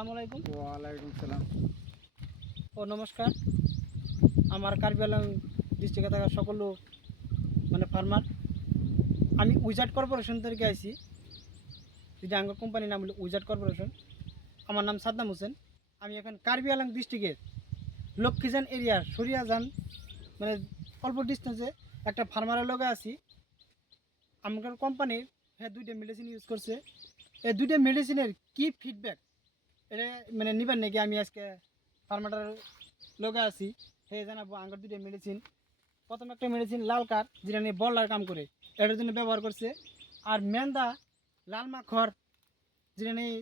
আসসালামু আলাইকুম। ওয়ালাইকুম সালাম। ও নমস্কার। আমার কার্বি আংলং ডিস্ট্রিক্টে থাকা সকল ফার্মার, আমি উইজার্ড কর্পোরেশন থেকে আইছি। যেটা আঙ্গ কোম্পানির নাম হলো উইজার্ড কর্পোরেশন। আমার নাম সাদ্দাম হোসেন। আমি এখন কার্বি আংলং ডিস্ট্রিক্টের লক্ষ্মীজান এরিয়ার সরিয়াজান মানে অল্প ডিস্টেন্সে একটা ফার্মারের লগে আছি। আমার কোম্পানির হ্যাঁ দুইটা মেডিসিন ইউজ করছে। এই দুইটা মেডিসিনের কি ফিডব্যাক এটা নিবেন নাকি? আমি আজকে ফার্মাটার লগে আছি, হে জানাবো। আঙ্গার দুইটা মেডিসিন, প্রথম একটা মেডিসিন লাল কাঠ, যেটা নিয়ে বল্লার কাম করে, এটার জন্য ব্যবহার করছে। আর মেন্দা লাল মাখর, যেটা নিয়ে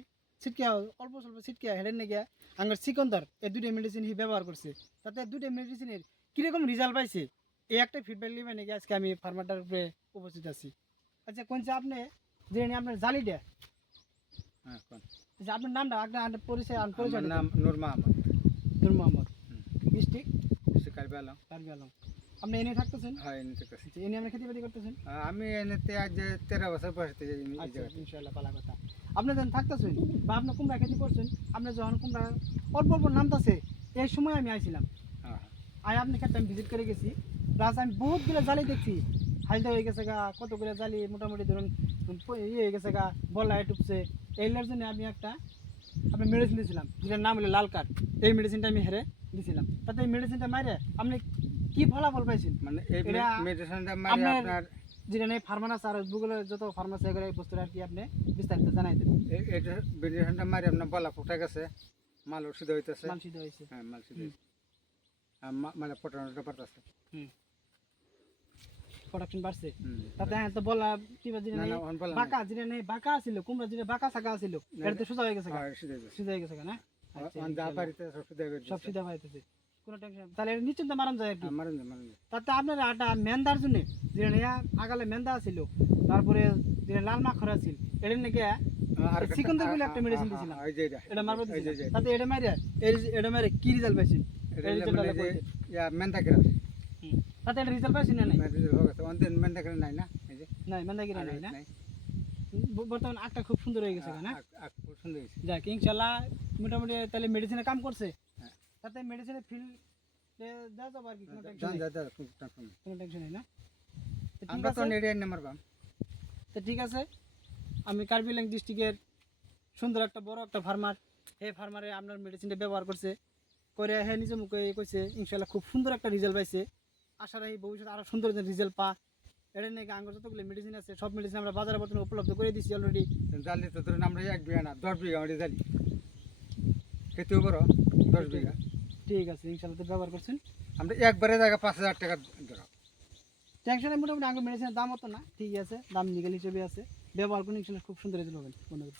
ছিটকিয়া অল্প স্বল্প ছিটকিয়া হেডের নিয়ে আঙ্গার সিকন্দর, এই দুইটা মেডিসিন হি ব্যবহার করছে। তাতে দুইটা মেডিসিনের কীরকম রেজাল্ট পাইছে এই একটা ফিডব্যাক নেবেন নাকি? আজকে আমি ফার্মাটার উপরে উপস্থিত আছি। আচ্ছা কোনছে আপনি যে নিয়ে আপনার জালিটা, হ্যাঁ, কোন? যে আপনার নামটা, আপনার পরিচয় আমার নাম নূর মাহমুদ। নূর মোহাম্মদ, ডিস্ট্রিক্ট কার্বি আংলং। কার্বি আংলং। আপনি এনে থাকতেছেন? হ্যাঁ, এনে থাকতেছি। এনে আপনি খেতে করতেছেন? আমি এনেতে আজ 13 বছর বয়স থেকে আচ্ছা, ইনশাআল্লাহ ভালো কথা। আপনি যখন থাকতেছেন বা আপনি কুমড়া খেতে করছেন, আপনি যখন কুমড়া অল্প অল্প নামতেছে, এই সময় আমি আইছিলাম। আপনি ক্ষেত্রে আমি ভিজিট করে গেছি। প্লাস আমি বহুতগুলো জালি দেখছি, হালদা হয়ে গেছে গা, কতগুলো জালি মোটামুটি ধরুন ইয়ে হয়ে গেছে গা, বল্লায় টুপছে। এইগুলোর জন্য আমি একটা আপনার মেডিসিন দিয়েছিলাম, যেটার নাম হলো লাল কাঠ। এই মেডিসিনটা আমি হেরে দিয়েছিলাম। তাতে এই মেডিসিনটা মাইরে আপনি কি ফলাফল পাইছেন? মানে এই মেডিসিনটা আপনার যেটা নেই ফার্মাস আর গুগলের যত ফার্মাসি এগুলো এই বস্তুটা আর কি আপনি বিস্তারিত জানাই দেবেন। এটা মেডিসিনটা মারি আপনার বলা ফুটা গেছে, মাল ওষুধ হইতেছে। মাল সিদ্ধ হয়েছে। হ্যাঁ, মাল সিদ্ধ হয়েছে। মানে পটানোটা পারতেছে। প্রোডাকশন বাড়ছে। তাতে হ্যাঁ তো বলা কি বা যেটা নেই বাঁকা, যেটা নেই বাঁকা ছিল, কুমড়া যেটা বাঁকা সাকা ছিল, এটা তো সোজা হয়ে গেছে। সোজা হয়ে গেছে না? সব সিধা পাইতেছে, কোনো টেনশন। তাহলে এটা নিশ্চিন্ত মারান যায় আর কি। তাতে আপনার আটা মেন্দার জন্য যেটা নিয়ে আগালে মেন্দা ছিল, তারপরে যেটা লাল মাখরা ছিল, এটা নাকি সিকন্দর বলে একটা মেডিসিন দিয়েছিলাম, এটা মারবো। তাতে এটা মারিয়া এটা মারে কি রেজাল্ট পাইছেন? মেন্দা গ্রাস তাতে এটা রেজাল্ট পাইছেন না? নাই, মেন্দা গ্রাস নাই না, নাই মেন্দা গিরা নাই না। বর্তমান আখটা খুব সুন্দর হয়ে গেছে না? খুব সুন্দর হয়েছে। যাক ইনশাল্লাহ, মোটামুটি তাহলে মেডিসিনে কাম করছে। তাতে মেডিসিনের ফিল দেওয়া যাবে আর কি, কোনো টেনশন নেই না? আমরা তো নেড়ে নাম্বার পাম। তো ঠিক আছে, আমি কার্বি আংলং ডিস্ট্রিক্টের সুন্দর একটা বড় একটা ফার্মার, এই ফার্মারে আপনার মেডিসিনটা ব্যবহার করছে করে, হ্যাঁ নিজে মুখে কইছে ইনশাল্লাহ খুব সুন্দর একটা রেজাল্ট পাইছে। আশা রাখি ভবিষ্যতে আরও সুন্দর রেজাল্ট পা। এটা নাকি আঙ্গুর যতগুলো মেডিসিন আছে সব মেডিসিন আমরা বাজারে বর্তমানে উপলব্ধ করে দিচ্ছি অলরেডি। জালি তো ধরুন আমরা 1 বিঘা না 10 বিঘা আমাদের জালি খেতেও বড় 10 বিঘা। ঠিক আছে, ইনশাল্লাহ তো ব্যবহার করছেন। আমরা একবারে জায়গা 5,000 টাকা ধরো। টেনশনে মোটামুটি আঙ্গুর মেডিসিনের দাম হতো না, ঠিক আছে, দাম নিগেল হিসেবে আছে। ব্যবহার করুন, ইনশাল্লাহ খুব সুন্দর রেজাল্ট হবেন। ধন্যবাদ।